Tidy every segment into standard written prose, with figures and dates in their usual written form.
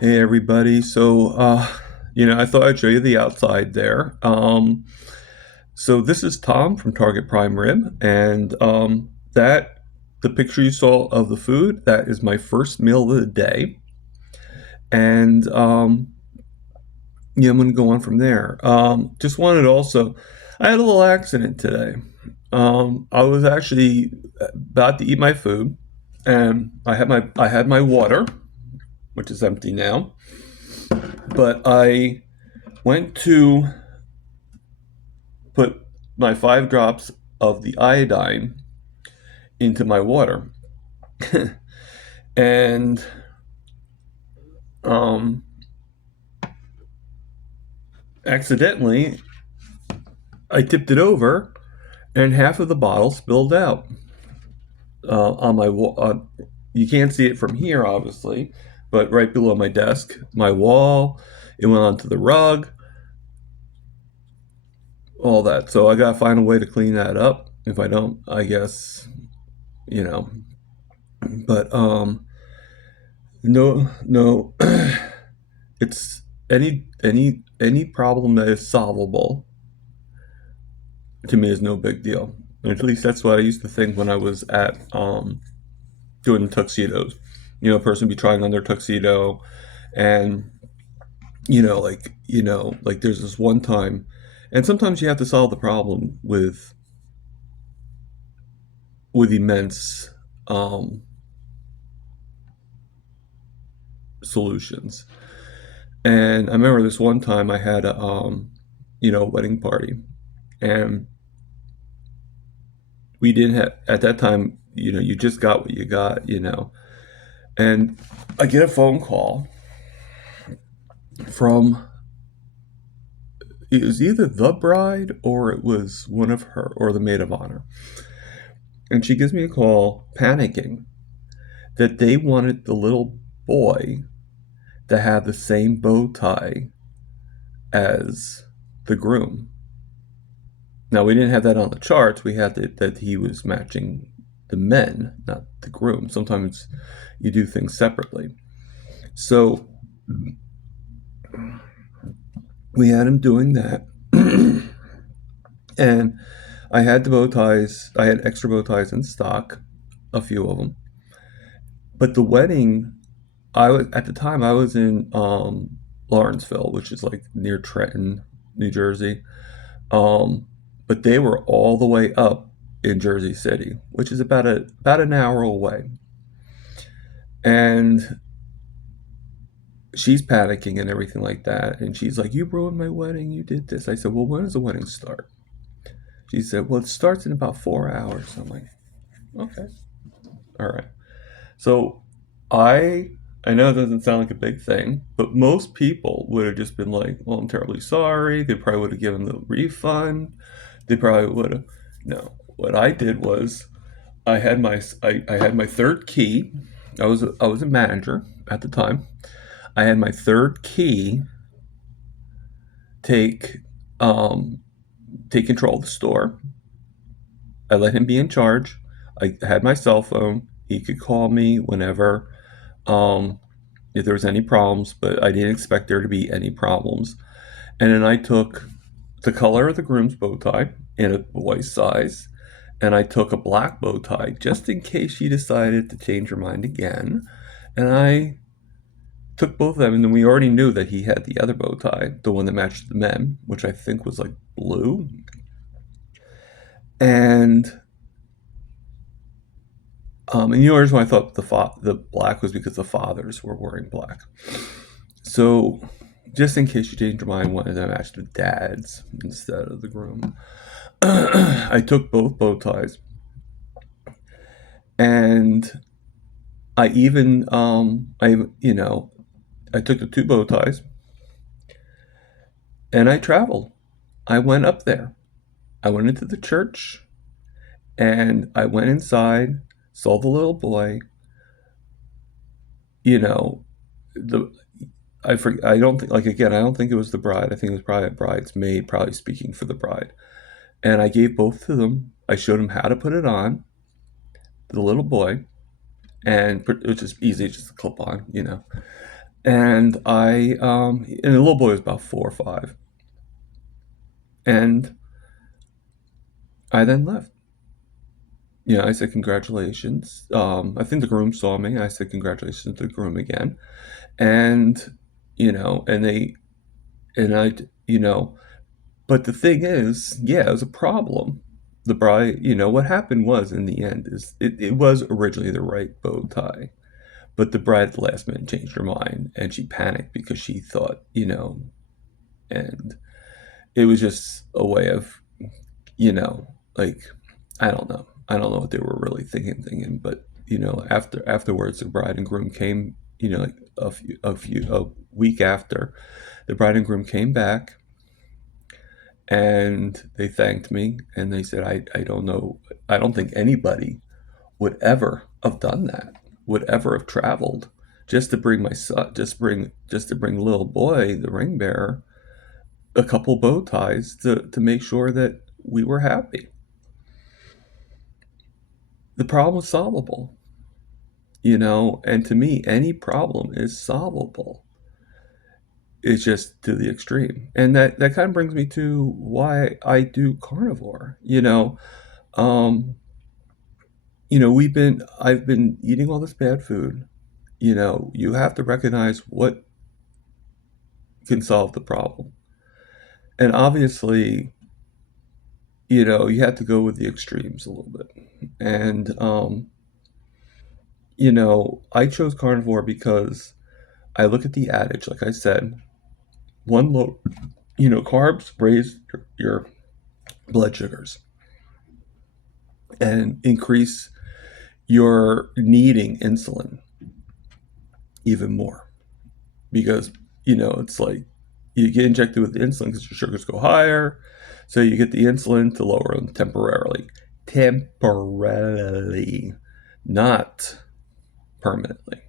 Hey everybody. I thought I'd show you the outside there. So this is Tom from Target Prime Rib, and that the picture you saw of the food, that is my first meal of the day. And yeah, I'm gonna go on from there. Just wanted to also, I had a little accident today. I was actually about to eat my food, and I had my water, which is empty now, but I went to put my 5 drops of the iodine into my water. And um, accidentally, I tipped it over, and half of the bottle spilled out on my wall. You can't see it from here, obviously, but right below my desk, my wall, it went onto the rug, all that. So I gotta find a way to clean that up. If I don't, I guess, you know. But no, no. It's any problem that is solvable to me is no big deal. At least that's what I used to think when I was at doing the tuxedos. A person be trying on their tuxedo, and like there's this one time, and sometimes you have to solve the problem with immense um, solutions. And I remember this one time I had a wedding party, and we didn't have at that time. You just got what you got. And I get a phone call from, it was either the bride or it was one of her or the maid of honor, and she gives me a call panicking that they wanted the little boy to have the same bow tie as the groom. Now, we didn't have that on the charts. We had that he was matching the men, not the groom. Sometimes you do things separately. So we had him doing that. And I had the bow ties, I had extra bow ties in stock, a few of them. But the wedding, at the time, I was in Lawrenceville, which is like near Trenton, New Jersey. Um, but they were all the way up in Jersey City, which is about an hour away. And she's panicking and everything like that. And she's like, "You ruined my wedding. You did this." I said, "Well, when does the wedding start?" She said, "Well, it starts in about 4 hours." I'm like, "Okay, all right." So I I know it doesn't sound like a big thing, but most people would have just been like, "Well, I'm terribly sorry." They probably would have given the refund. They probably would have. No, what I did was I had my third key. I was a manager at the time. I had my third key take um, take control of the store. I let him be in charge. I had my cell phone. He could call me whenever, um, if there was any problems, but I didn't expect there to be any problems. And then I took the color of the groom's bow tie in a boy's size, and I took a black bow tie just in case she decided to change her mind again. And I took both of them, and then we already knew that he had the other bow tie, the one that matched the men, which I think was like blue. And and the reason why I thought the black was because the fathers were wearing black. So just in case you changed your mind, wanted to match the dads instead of the groom, I took both bow ties, and I even I took the two bow ties, and I traveled. I went up there. I went into the church, and I went inside, saw the little boy. You know, the I don't think, like, again, I don't think it was the bride. I think it was probably a bridesmaid, probably speaking for the bride. And I gave both to them. I showed him how to put it on, the little boy, and it was just easy, just a clip on. And and the little boy was about 4 or 5. And I then left. I said, congratulations. I think the groom saw me. I said, congratulations to the groom again. And, and and I, but the thing is, yeah, it was a problem. The bride, what happened was in the end is it was originally the right bow tie, but the bride at the last minute changed her mind and she panicked because she thought, and it was just a way of, like, I don't know. I don't know what they were really thinking, but afterwards, the bride and groom came, like a week after, the bride and groom came back and they thanked me and they said, I don't know, I don't think anybody would ever have done that, would ever have traveled just to bring my son, just to bring little boy, the ring bearer, a couple bow ties to make sure that we were happy. The problem was solvable, and to me, any problem is solvable. It's just to the extreme. And that kind of brings me to why I do carnivore. Um, I've been eating all this bad food. You have to recognize what can solve the problem. And obviously, you have to go with the extremes a little bit. And I chose carnivore because I look at the adage, like I said, one low, carbs raise your blood sugars and increase your needing insulin even more because, it's like you get injected with insulin because your sugars go higher. So you get the insulin to lower them temporarily, not permanently.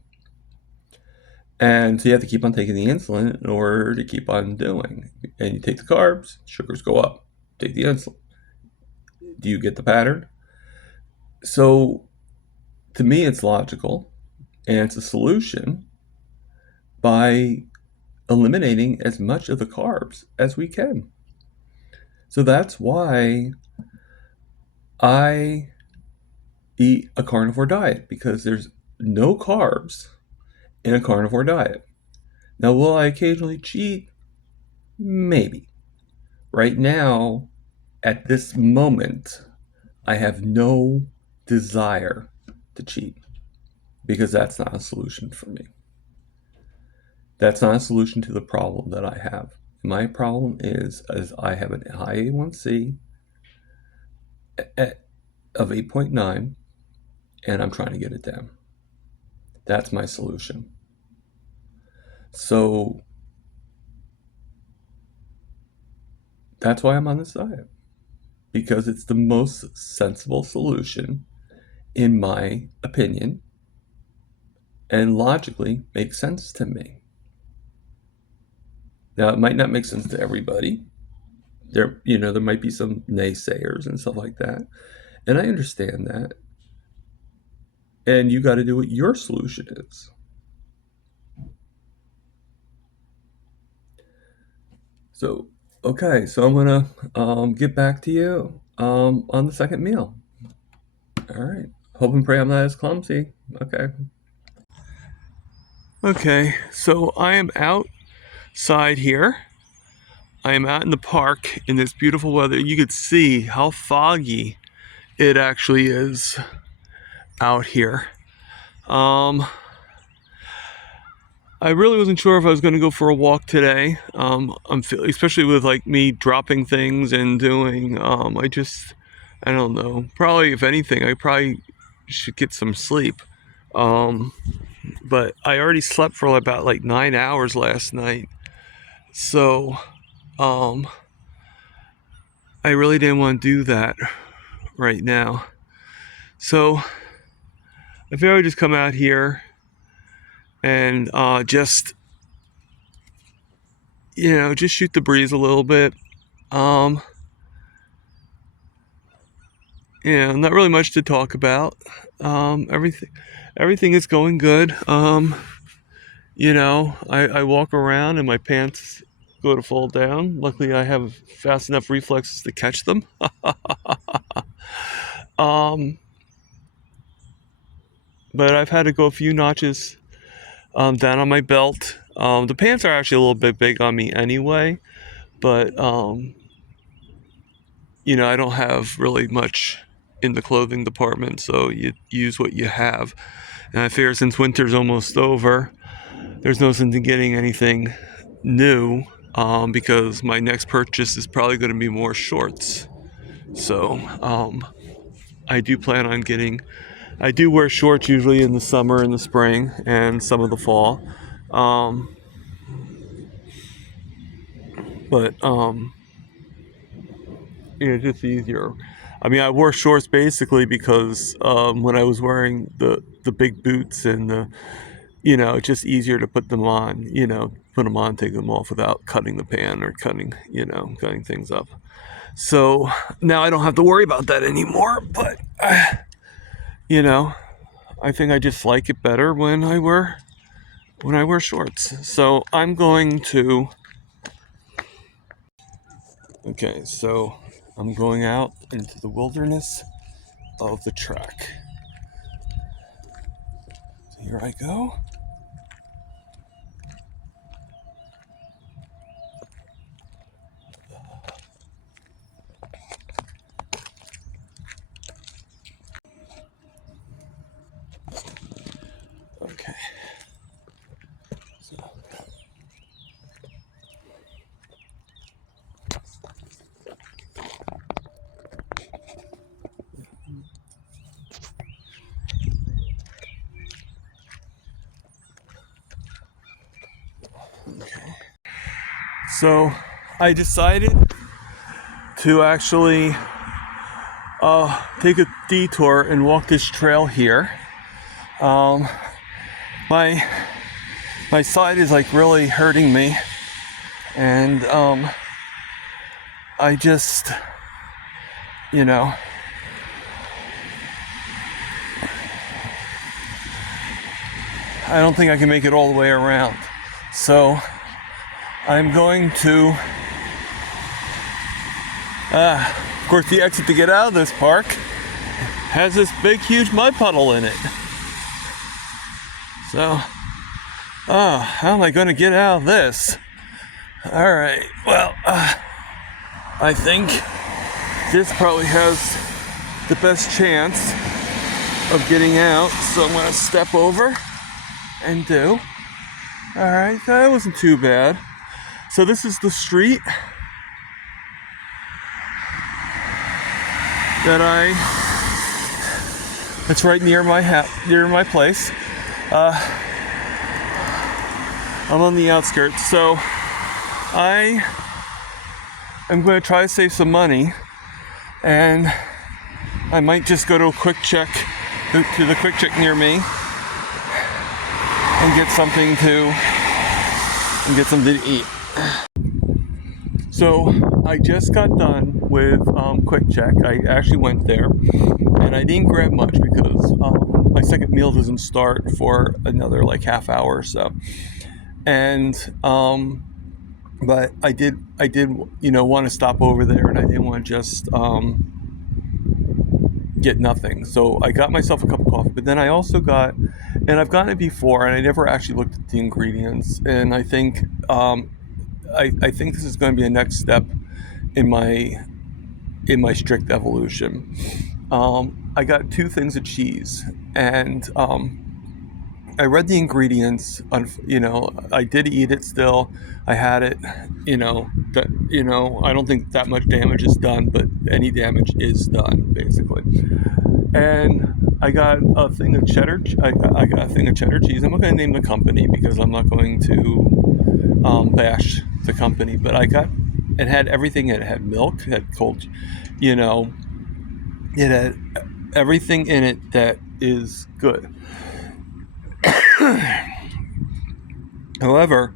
And so you have to keep on taking the insulin in order to keep on doing. And you take the carbs, sugars go up. Take the insulin. Do you get the pattern? So to me, it's logical and it's a solution by eliminating as much of the carbs as we can. So that's why I eat a carnivore diet, because there's no carbs in a carnivore diet. Now, will I occasionally cheat? Maybe. Right now, at this moment, I have no desire to cheat because that's not a solution for me. That's not a solution to the problem that I have. My problem is I have a high A1C of 8.9 and I'm trying to get it down. That's my solution. So that's why I'm on this diet, because it's the most sensible solution in my opinion and logically makes sense to me. Now, it might not make sense to everybody. There might be some naysayers and stuff like that. And I understand that. And you got to do what your solution is. So, okay, so I'm gonna get back to you on the second meal. All right. Hope and pray I'm not as clumsy. Okay. Okay, so I am outside here. I am out in the park in this beautiful weather. You could see how foggy it actually is out here. I really wasn't sure if I was going to go for a walk today. I'm feeling, especially with like me dropping things and doing. I don't know. Probably, if anything, I probably should get some sleep. But I already slept for about like 9 hours last night, so I really didn't want to do that right now. So I figured I'd just come out here and just shoot the breeze a little bit. Not really much to talk about. Everything is going good. I walk around and my pants go to fall down. Luckily, I have fast enough reflexes to catch them. um, but I've had to go a few notches down on my belt. The pants are actually a little bit big on me anyway, but I don't have really much in the clothing department, so you use what you have. And I figure since winter's almost over, there's no sense in getting anything new, because my next purchase is probably going to be more shorts. So I do plan on getting. I do wear shorts usually in the summer and the spring and some of the fall, um, but it's just easier. I mean, I wore shorts basically because when I was wearing the big boots and it's just easier to put them on. Put them on, take them off without cutting the pan or cutting things up. So now I don't have to worry about that anymore. But you know, I think I just like it better when I wear shorts. So I'm going to. Okay, so I'm going out into the wilderness of the track. So here I go. Okay. So, okay. So I decided to actually take a detour and walk this trail here. Um, my my side is like really hurting me, and I just you know I don't think I can make it all the way around. So I'm going to of course the exit to get out of this park has this big huge mud puddle in it. So how am I going to get out of this? All right, well, I think this probably has the best chance of getting out, so I'm going to step over and do. All right, that wasn't too bad. So this is the street that's right near my place. I'm on the outskirts, so I am going to try to save some money, and I might just go to a quick check to the quick check near me and get something to eat. So I just got done with Quick Check. I actually went there, and I didn't grab much because my second meal doesn't start for another like half hour or so. And but I did want to stop over there, and I didn't want to just get nothing. So I got myself a cup of coffee, but then I also got, and I've gotten it before, and I never actually looked at the ingredients. And I think I think this is going to be a next step in my strict evolution. I got 2 things of cheese, and I read the ingredients. I did eat it still. I had it. I don't think that much damage is done, but any damage is done basically. And I got a thing of cheddar. I got a thing of cheddar cheese. I'm not going to name the company because I'm not going to bash the company. But it had everything. It had milk. It had cold. It had everything in it that is good. However,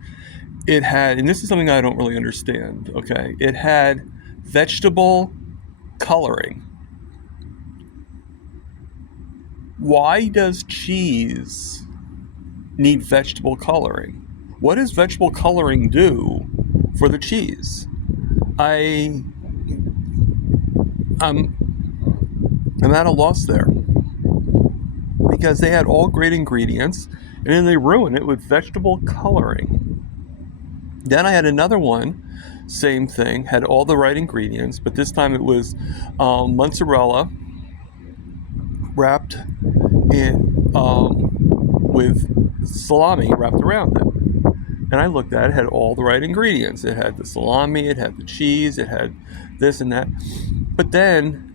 it had, and this is something I don't really understand, okay? It had vegetable coloring. Why does cheese need vegetable coloring. What does vegetable coloring do for the cheese? I'm I'm at a loss there, because they had all great ingredients and then they ruined it with vegetable coloring. Then I had another one, same thing, had all the right ingredients, but this time it was mozzarella wrapped in with salami wrapped around it. And I looked at it, had all the right ingredients. It had the salami, it had the cheese, it had this and that. But then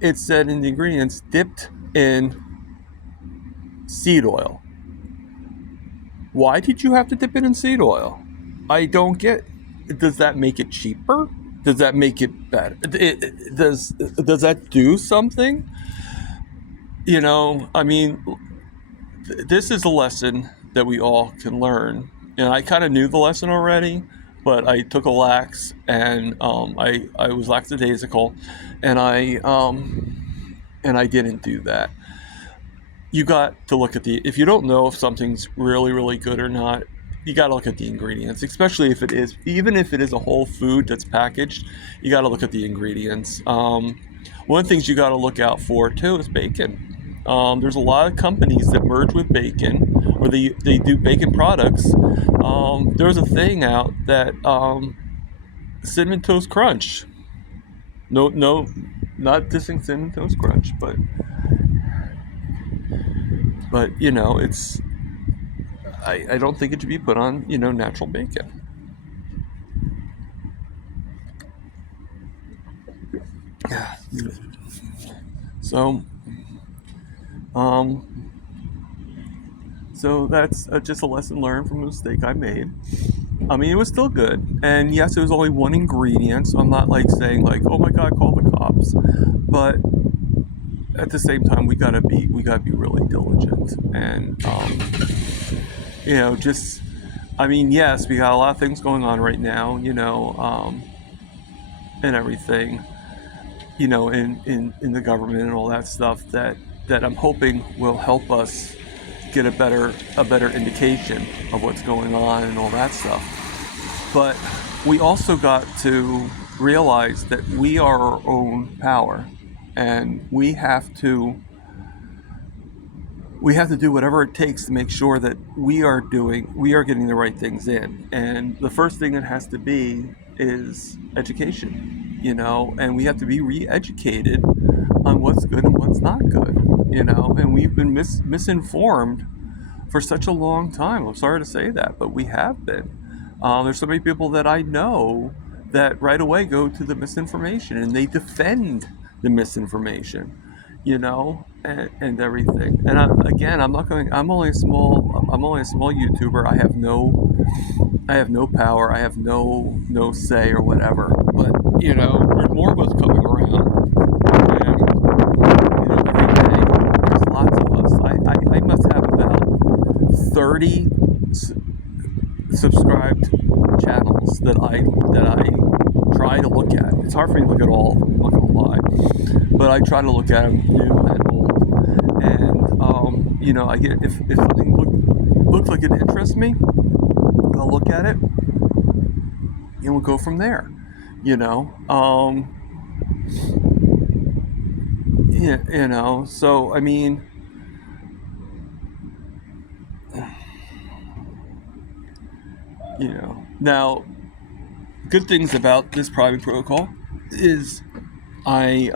it said in the ingredients, dipped in seed oil. Why did you have to dip it in seed oil? I don't get. Does that make it cheaper? Does that make it better? Does that do something? I mean, this is a lesson that we all can learn. And I kind of knew the lesson already, but I took a lax, and I was lackadaisical, and I didn't do that. You got to look at if you don't know if something's really, really good or not, you got to look at the ingredients, especially even if it is a whole food that's packaged, you got to look at the ingredients. One of the things you got to look out for too is bacon. There's a lot of companies that merge with bacon, or they do bacon products. There's a thing out that Cinnamon Toast Crunch. No, not dissing Cinnamon Toast Crunch, but it's. I don't think it should be put on natural bacon. So so that's just a lesson learned from a mistake I made. I mean, it was still good, and yes, it was only one ingredient, so I'm not like saying like, oh my god, call the cops. But at the same time, we gotta be really diligent, and just, I mean, yes, we got a lot of things going on right now, and everything, in the government and all that stuff that I'm hoping will help us get a better indication of what's going on and all that stuff. But we also got to realize that we are our own power, and we have to do whatever it takes to make sure that we are getting the right things in. And the first thing it has to be is education, and we have to be re-educated on what's good and what's not good, and we've been misinformed for such a long time. I'm sorry to say that, but we have been. There's so many people that I know that right away go to the misinformation and they defend the misinformation, and everything. And I'm only a small YouTuber. I have no power. I have no say or whatever. But there's more of us coming around, and every day there's lots of us. I must have about 30 subscribed channels that I try to look at. It's hard for me to look at all. I'm not gonna lie, but I try to look at them new and old. And I get if something looks like it interests me, I'll look at it, and we'll go from there. So I mean, now, good things about this private protocol is I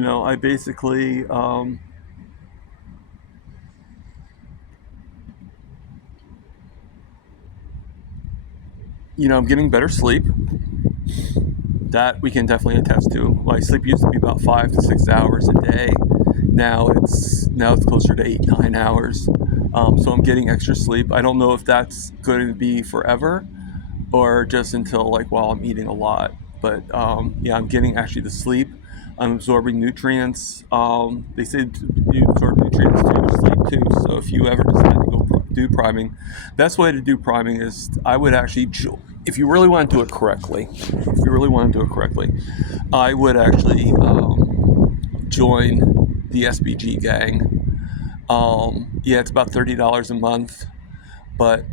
I basically I'm getting better sleep. That we can definitely attest to. My sleep used to be about 5 to 6 hours a day. Now it's closer to 8-9 hours. So I'm getting extra sleep. I don't know if that's going to be forever or just until while I'm eating a lot. But I'm getting actually the sleep. I'm absorbing nutrients. They say you absorb nutrients through your sleep too. So if you ever decide to go do priming. Best way to do priming is I would actually, if you really want to do it correctly, I would actually join the SBG gang. Yeah, it's about $30 a month, but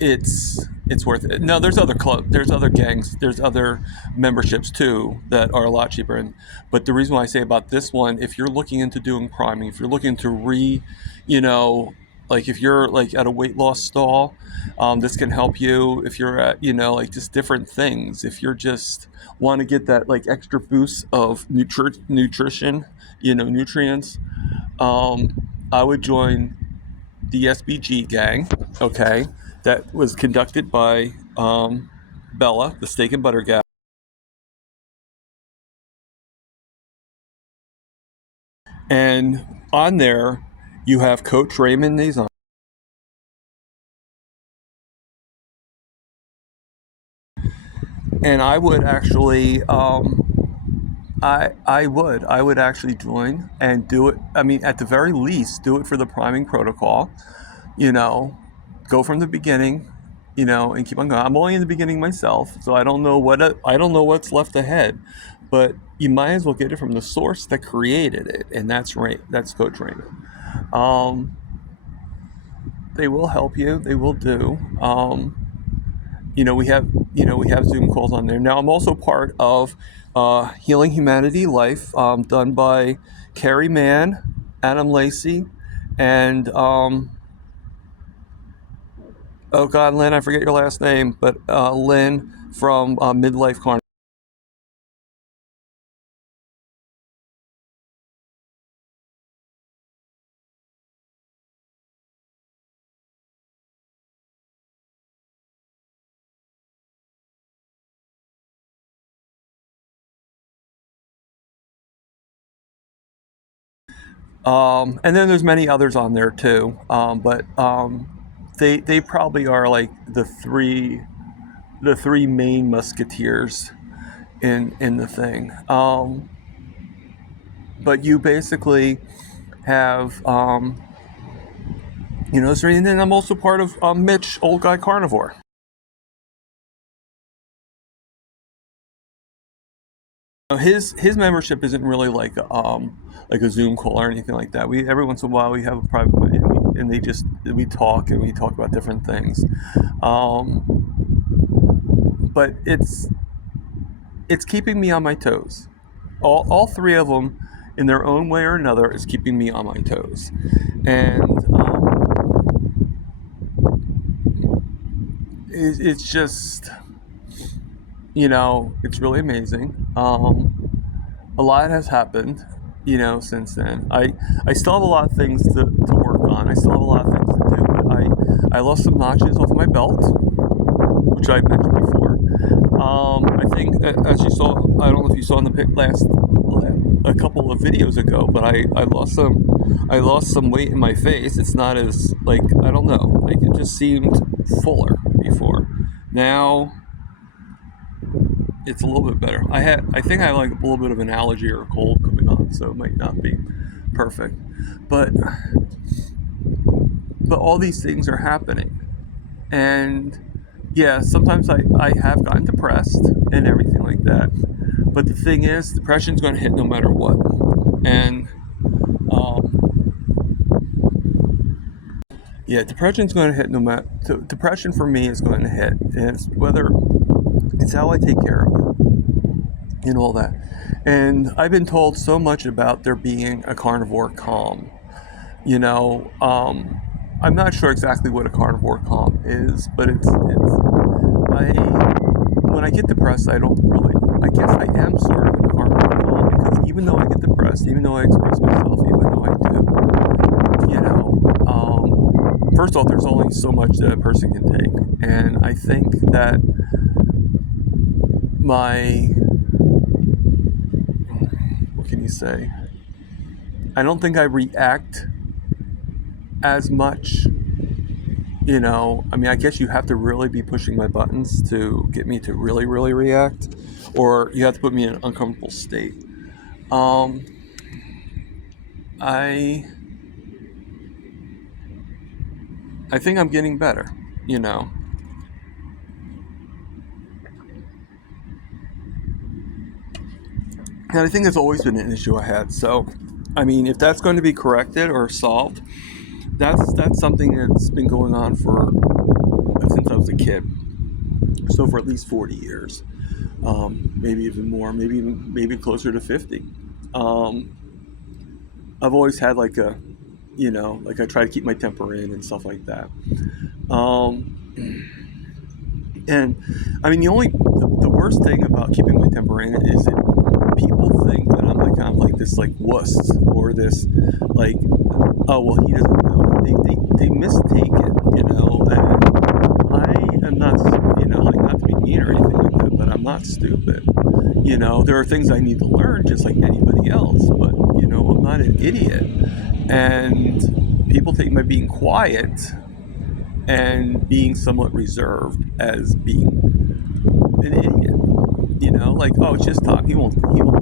it's worth it. No, there's other there's other gangs, there's other memberships too that are a lot cheaper. But the reason why I say about this one, if you're looking into doing priming, if you're looking to you know, like if you're like at a weight loss stall, this can help you. If you're at, like just different things. If you're just want to get that like extra boost of nutrition, nutrients, I would join the SBG gang, okay, that was conducted by Bella, the steak and butter gal. And on there, you have Coach Raymond Nazon. And I would actually, I would actually join and do it. I mean, at the very least, do it for the priming protocol. You know, go from the beginning, and keep on going. I'm only in the beginning myself, so I don't know what's left ahead, but you might as well get it from the source that created it, and that's Coach Raymond. Um, they will help you. They will do. We have Zoom calls on there. Now I'm also part of Healing Humanity Life, done by Carrie Mann, Adam Lacey, and oh God, Lynn, I forget your last name, but Lynn from Midlife Carnivore. And then there's many others on there too, but they probably are like the three main musketeers in the thing. But you basically have and then I'm also part of Mitch, Old Guy Carnivore. His membership isn't really like a Zoom call or anything like that. We every once in a while we have a private and we talk about different things. But it's keeping me on my toes. All three of them, in their own way or another, is keeping me on my toes, and it's just it's really amazing. A lot has happened, since then. I still have a lot of things to work on. I still have a lot of things to do, but I lost some notches off my belt, which I mentioned before. I think, as you saw, I don't know if you saw in the last a couple of videos ago, but I lost some weight in my face. It's not as like I don't know, like it just seemed fuller before. Now it's a little bit better. I think I have like a little bit of an allergy or a cold coming on, so it might not be perfect. But all these things are happening, and yeah, sometimes I have gotten depressed and everything like that. But the thing is, depression's going to hit no matter what, and yeah, depression's going to hit no matter. Depression for me is going to hit, and it's how I take care of it and all that. And I've been told so much about there being a carnivore calm. I'm not sure exactly what a carnivore calm is, but I when I get depressed, I don't really. I guess I am sort of in a carnivore calm because even though I get depressed, even though I express myself, even though I do, first off, there's only so much that a person can take, and I think that my what can you say? I don't think I react as much. I mean, I guess you have to really be pushing my buttons to get me to really, really react, or you have to put me in an uncomfortable state. Um, I I think I'm getting better, you know. And I think it's always been an issue I had. So, I mean, if that's going to be corrected or solved, that's something that's been going on for since I was a kid. So for at least 40 years, maybe even more, maybe closer to 50. Um, I've always had like a, like I try to keep my temper in and stuff like that. Um, and I mean, the worst thing about keeping my temper in is that people think that I'm like kind of like this like wuss or this like, oh well, he doesn't know. They mistake it, and I am not, like not to be mean or anything like that, but I'm not stupid. There are things I need to learn just like anybody else, but I'm not an idiot. And people take my being quiet and being somewhat reserved as being an idiot. Like, oh, it's just Tom. He won't do anything.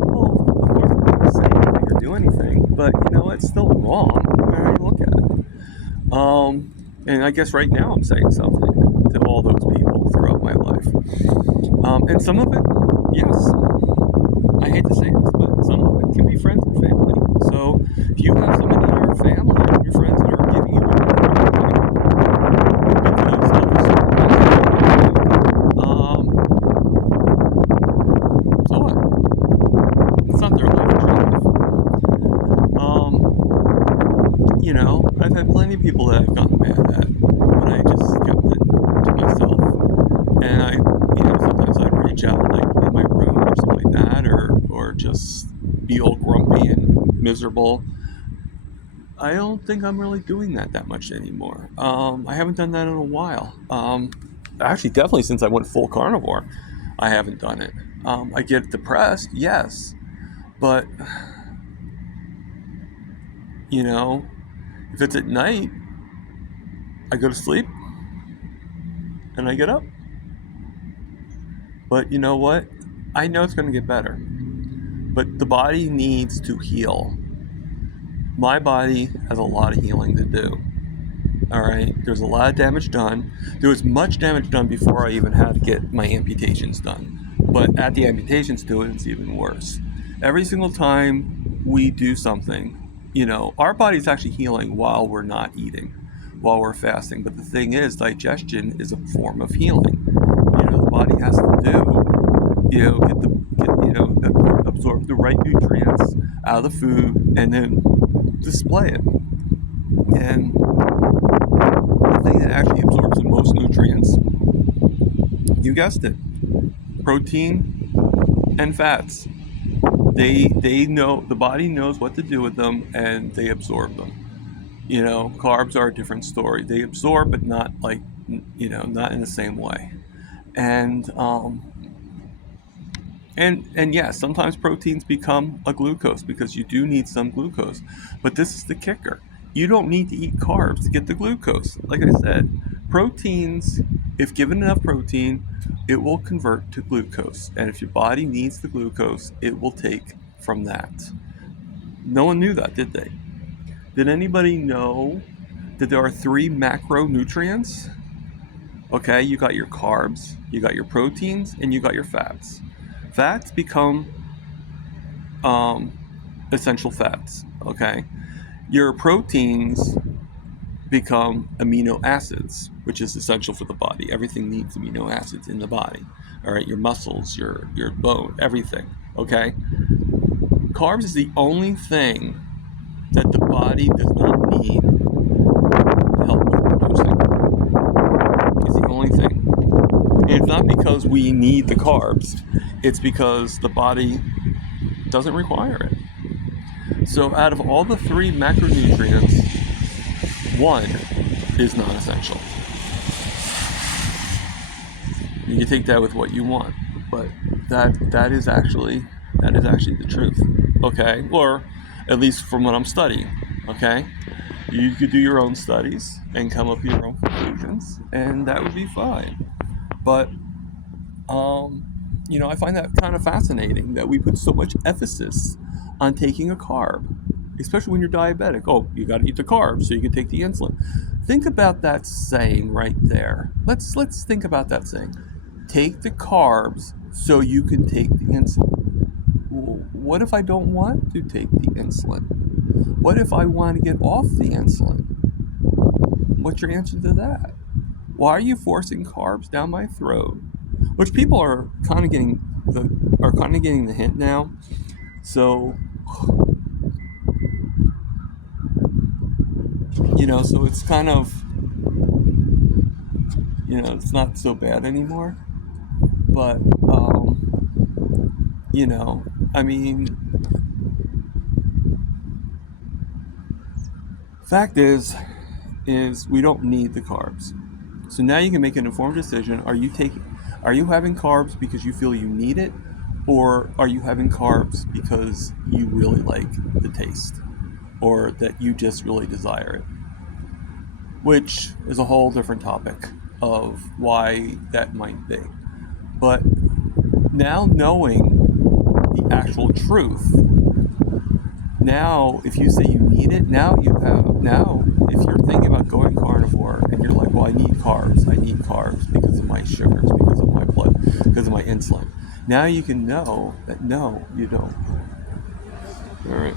Well, of course I'm not going to say anything or do anything, but it's still wrong no matter how you look at it. And I guess right now I'm saying something to all those people throughout my life. And some of it, yes, I hate to say this, but some of it can be friends and family. So if you have somebody in your family or your friends that are giving you a hard time because of a certain thing, so what? It's not their life to live. I've had plenty of people that I've gotten mad at, but I just kept it to myself. And sometimes I'd reach out like in my room or something like that, or just be all grumpy and miserable. I don't think I'm really doing that much anymore. I haven't done that in a while. Actually, definitely since I went full carnivore, I haven't done it. I get depressed, yes, but you know, if it's at night, I go to sleep and I get up. But you know what? I know it's going to get better. But the body needs to heal. My body has a lot of healing to do. All right, there's a lot of damage done. There was much damage done before I even had to get my amputations done. But at the amputations to it, it's even worse. Every single time we do something, our body's actually healing while we're not eating, while we're fasting. But the thing is, digestion is a form of healing. The body has to absorb the right nutrients out of the food and then display it. And the thing that actually absorbs the most nutrients, you guessed it, protein and fats. They know, the body knows what to do with them, and they absorb them. Carbs are a different story. They absorb, but not like, not in the same way. And yeah, sometimes proteins become a glucose because you do need some glucose. But this is the kicker. You don't need to eat carbs to get the glucose. Like I said, proteins, if given enough protein, it will convert to glucose. And if your body needs the glucose, it will take from that. No one knew that, did they? Did anybody know that there are 3 macronutrients? Okay, you got your carbs, you got your proteins, and you got your fats. Fats become essential fats, okay? Your proteins become amino acids, which is essential for the body. Everything needs amino acids in the body. All right, your muscles, your bone, everything, okay? Carbs is the only thing that the body does not need help with producing. It's the only thing. And it's not because we need the carbs, it's because the body doesn't require it. So out of all the 3 macronutrients, 1 is non-essential. You can take that with what you want, but that is actually the truth. Okay? Or at least from what I'm studying. Okay? You could do your own studies and come up with your own conclusions, and that would be fine. But I find that kind of fascinating that we put so much emphasis on taking a carb. especially when you're diabetic. Oh, you got to eat the carbs so you can take the insulin. Think about that saying right there. Let's think about that saying. Take the carbs so you can take the insulin. Well, what if I don't want to take the insulin? What if I want to get off the insulin? What's your answer to that? Why are you forcing carbs down my throat? Which people are kind of getting the hint now. So so it's kind of it's not so bad anymore. But you know, I mean, fact is we don't need the carbs. So now you can make an informed decision. Are you having carbs because you feel you need it, or are you having carbs because you really like the taste, or that you just really desire it? Which is a whole different topic of why that might be. But now knowing the actual truth, now if you say you need it, now if you're thinking about going carnivore and you're like, well, I need carbs because of my sugars, because of my blood, because of my insulin, now you can know that no, you don't. All right.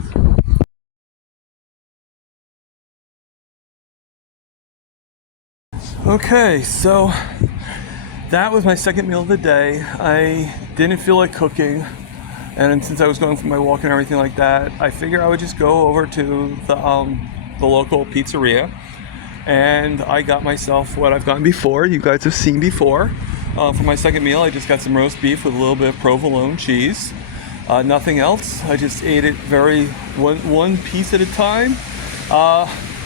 Okay, so that was my second meal of the day. I didn't feel like cooking, and since I was going for my walk and everything like that, I figured I would just go over to the local pizzeria, and I got myself what I've gotten before. You guys have seen before. For my second meal, I just got some roast beef with a little bit of provolone cheese. Nothing else. I just ate it one piece at a time.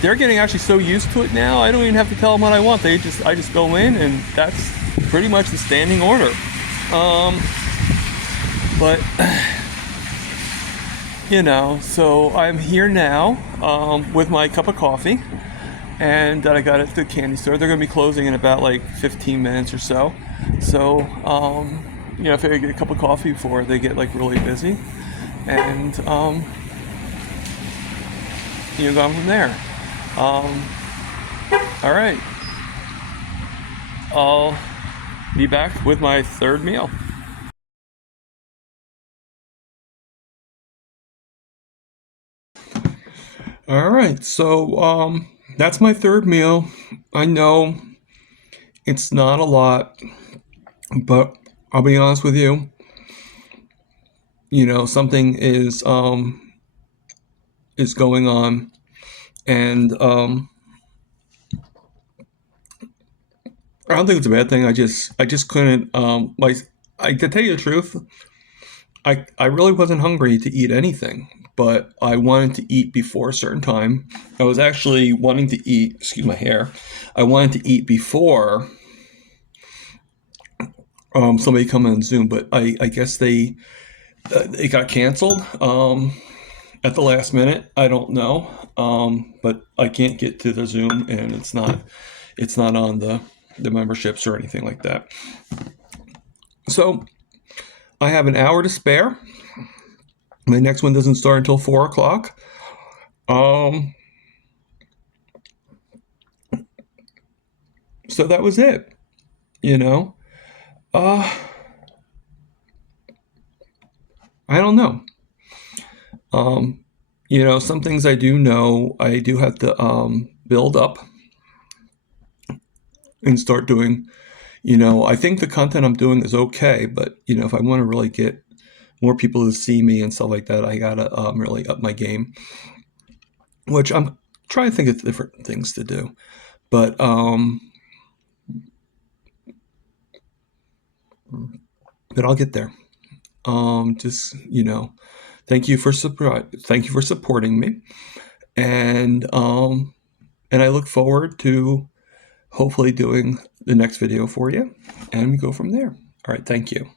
They're getting actually so used to it now. I don't even have to tell them what I want. I just go in, and that's pretty much the standing order. But so I'm here now with my cup of coffee, and that I got at the candy store. They're going to be closing in about like 15 minutes or so. So if I get a cup of coffee before they get like really busy, and going from there. All right. I'll be back with my third meal. All right. So that's my third meal. I know it's not a lot, but I'll be honest with you. Something is going on, and I don't think it's a bad thing. I just couldn't to tell you the truth, I really wasn't hungry to eat anything, but I wanted to eat before a certain time. I was actually wanting to eat, excuse my hair. I wanted to eat before somebody come on Zoom, but I guess it got canceled at the last minute. I don't know, but I can't get to the Zoom, and it's not on the memberships or anything like that. So I have an hour to spare. My next one doesn't start until 4:00. So that was it. I don't know. Some things I do know, I do have to build up and start doing. I think the content I'm doing is okay, but if I want to really get more people to see me and stuff like that, I gotta really up my game. Which I'm trying to think of different things to do, but I'll get there. Just thank you for supporting me, and I look forward to hopefully doing the next video for you, and we go from there. All right, thank you.